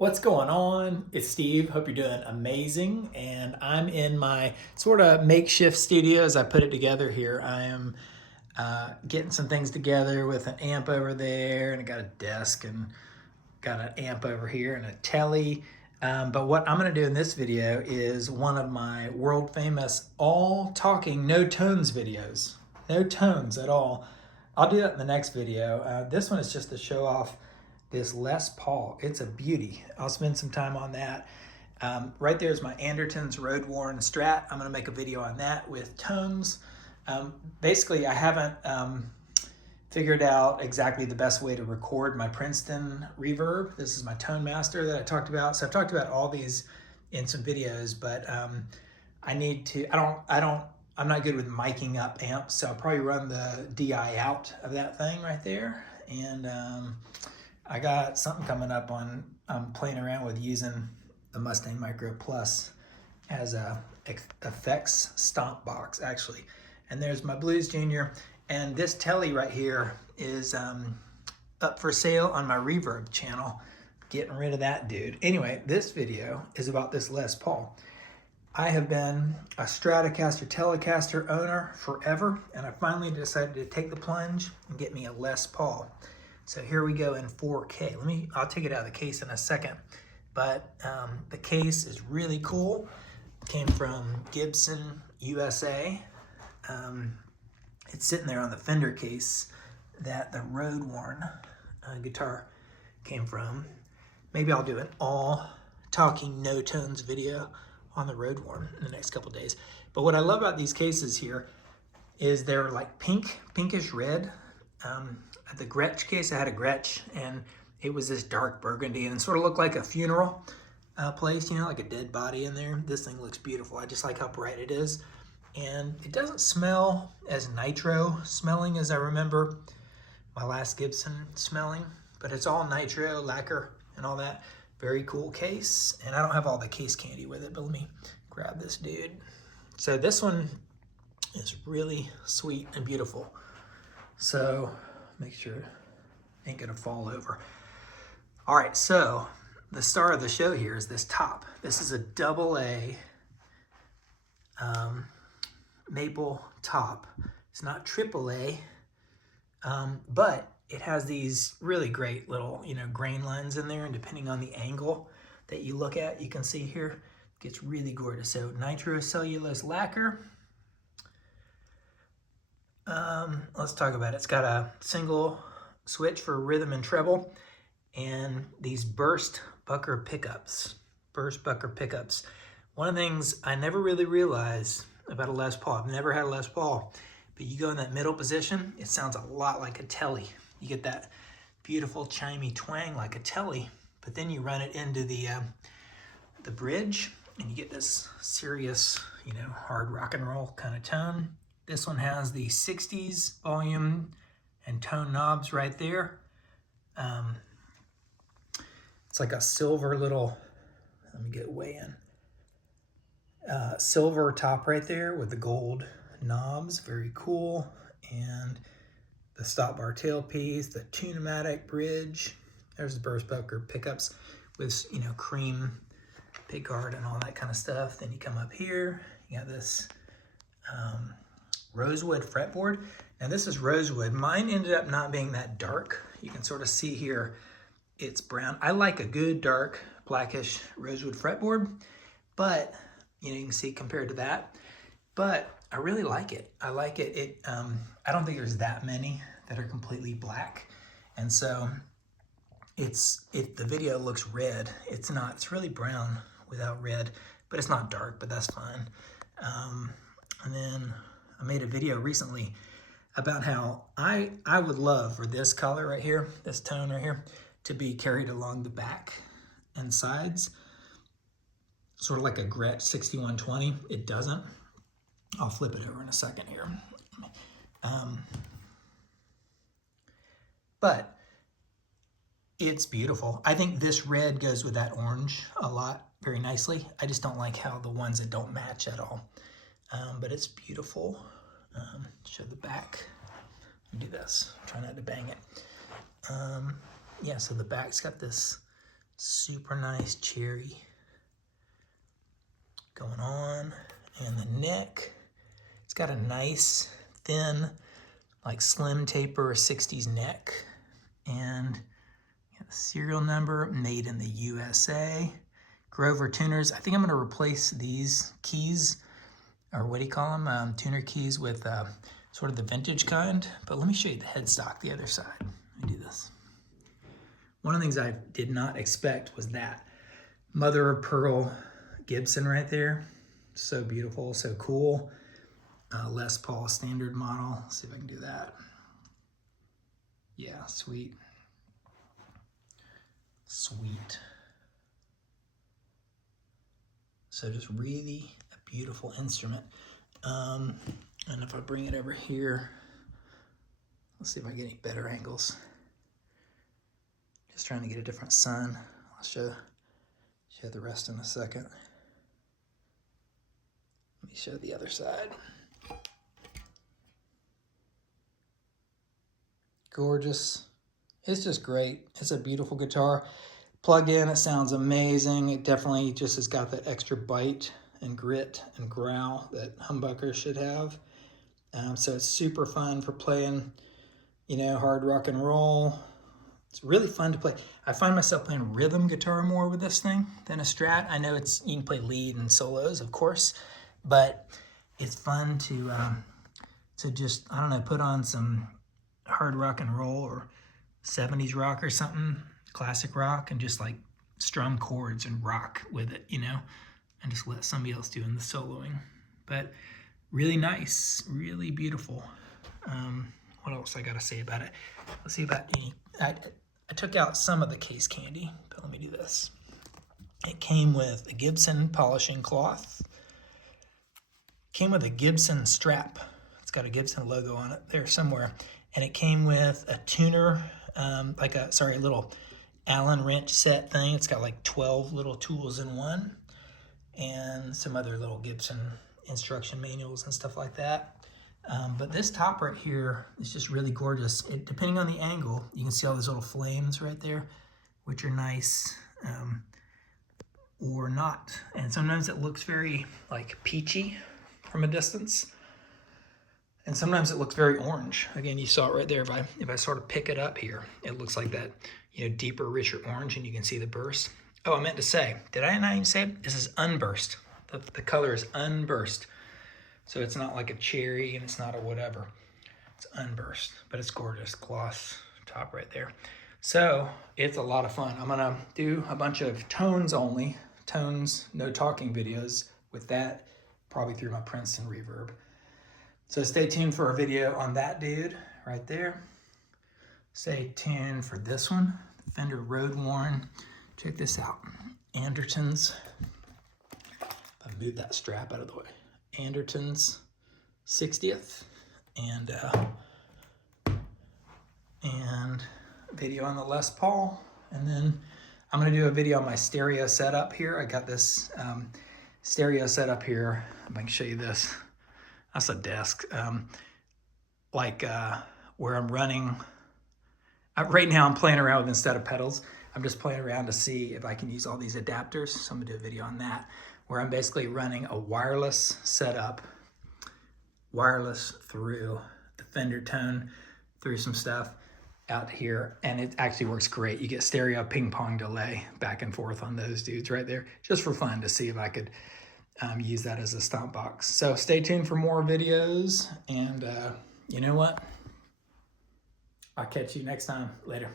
What's going on? It's Steve. Hope you're doing amazing. And I'm in my sort of makeshift studio as I put it together here. I am getting some things together with an amp over there, and I got a desk and got an amp over here and a telly. But what I'm going to do in this video is one of my world famous all talking no tones videos. No tones at all. I'll do that in the next video. This one is just to show off this Les Paul. It's a beauty. I'll spend some time on that. Right there is my Anderton's Road Worn Strat. I'm gonna make a video on that with tones. Basically, I haven't figured out exactly the best way to record my Princeton reverb. This is my Tone Master that I talked about. So I've talked about all these in some videos, but I need to, I'm not good with miking up amps, so I'll probably run the DI out of that thing right there. And I got something coming up on playing around with using the Mustang Micro Plus as a effects stomp box, actually. And there's my Blues Junior. And this telly right here is up for sale on my Reverb channel. Getting rid of that dude. Anyway, this video is about this Les Paul. I have been a Stratocaster Telecaster owner forever, and I finally decided to take the plunge and get me a Les Paul. So here we go in 4K. I'll take it out of the case in a second. But the case is really cool. Came from Gibson, USA. It's sitting there on the fender case that the Road Worn guitar came from. Maybe I'll do an all talking no tones video on the Road Worn in the next couple days. But what I love about these cases here is they're like pinkish red. The Gretsch case, I had a Gretsch, and it was this dark burgundy, and it sort of looked like a funeral place, you know, like a dead body in there. This thing looks beautiful. I just like how bright it is. And it doesn't smell as nitro smelling as I remember my last Gibson smelling, but it's all nitro, lacquer, and all that. Very cool case. And I don't have all the case candy with it, but let me grab this dude. So this one is really sweet and beautiful. So make sure it ain't gonna fall over. All right, so the star of the show here is this top. This is a AA maple top. It's not AAA, but it has these really great little, grain lines in there, and depending on the angle that you look at, you can see here, it gets really gorgeous. So nitrocellulose lacquer. Let's talk about it. It's got a single switch for rhythm and treble, and these burst bucker pickups. One of the things I never really realized about a Les Paul, I've never had a Les Paul, but you go in that middle position, it sounds a lot like a telly. You get that beautiful chimey twang like a telly, but then you run it into the bridge, and you get this serious, hard rock and roll kind of tone. This one has the 60s volume and tone knobs right there. It's like a silver little, let me get way in. Silver top right there with the gold knobs, very cool. And the stop bar tailpiece, the Tune-O-Matic bridge. There's the burst bucker pickups with, cream pickguard and all that kind of stuff. Then you come up here, you got this rosewood fretboard. Now this is rosewood. Mine ended up not being that dark. You can sort of see here, it's brown. I like a good dark blackish rosewood fretboard, but you can see compared to that, but I really like it. I like it. I don't think there's that many that are completely black. And so the video looks red. It's not, it's really brown without red, but it's not dark, but that's fine. And then I made a video recently about how I would love for this color right here, this tone right here, to be carried along the back and sides, sort of like a Gretsch 6120. It doesn't. I'll flip it over in a second here. But it's beautiful. I think this red goes with that orange a lot, very nicely. I just don't like how the ones that don't match at all. But it's beautiful. Show the back. Do this. Try not to bang it. Yeah, so the back's got this Super nice cherry going on. And the neck, it's got a nice, thin, like slim taper 60s neck. And the serial number, made in the USA. Grover tuners. I think I'm going to replace these keys, or what do you call them? Tuner keys with sort of the vintage kind. But let me show you the headstock, the other side. Let me do this. One of the things I did not expect was that mother of pearl Gibson right there. So beautiful, so cool. Les Paul standard model. Let's see if I can do that. Yeah, sweet. Sweet. So just really a beautiful instrument. And if I bring it over here, let's see if I get any better angles. Just trying to get a different sun. I'll show the rest in a second. Let me show the other side. Gorgeous. It's just great. It's a beautiful guitar. Plug in, it sounds amazing. It definitely just has got that extra bite and grit and growl that humbuckers should have. So it's super fun for playing, you know, hard rock and roll. It's really fun to play. I find myself playing rhythm guitar more with this thing than a Strat. I know you can play lead and solos, of course, but it's fun to just, I don't know, put on some hard rock and roll or 70s rock or something, classic rock, and just like strum chords and rock with it, you know, and just let somebody else doing the soloing. But really nice, really beautiful. What else I gotta say about it? Let's see about any. I took out some of the case candy, but let me do this. It came with a Gibson polishing cloth. Came with a Gibson strap. It's got a Gibson logo on it there somewhere. And it came with a tuner, a little Allen wrench set thing. It's got like 12 little tools in one, and some other little Gibson instruction manuals and stuff like that. But this top right here is just really gorgeous. Depending on the angle, you can see all those little flames right there, which are nice or not. And sometimes it looks very like peachy from a distance. And sometimes it looks very orange. Again, you saw it right there. If I sort of pick it up here, it looks like that, you know, deeper, richer orange, and you can see the burst. Oh, I meant to say, did I not even say it? This is Unburst. The color is Unburst. So it's not like a cherry and it's not a whatever. It's Unburst, but it's gorgeous. Gloss top right there. So it's a lot of fun. I'm gonna do a bunch of tones only, tones, no talking videos with that, probably through my Princeton reverb. So stay tuned for a video on that dude right there. Stay tuned for this one, Fender Road Worn. Check this out, Anderton's. I moved that strap out of the way. Anderton's 60th, and video on the Les Paul. And then I'm gonna do a video on my stereo setup here. I got this stereo setup here. I can show you this. That's a desk, where I'm running. Right now I'm playing around with, instead of pedals, I'm just playing around to see if I can use all these adapters. So I'm gonna do a video on that, where I'm basically running a wireless setup, wireless through the Fender tone, through some stuff out here, and it actually works great. You get stereo ping pong delay back and forth on those dudes right there, just for fun to see if I could use that as a stomp box. So stay tuned for more videos, and you know what? I'll catch you next time. Later.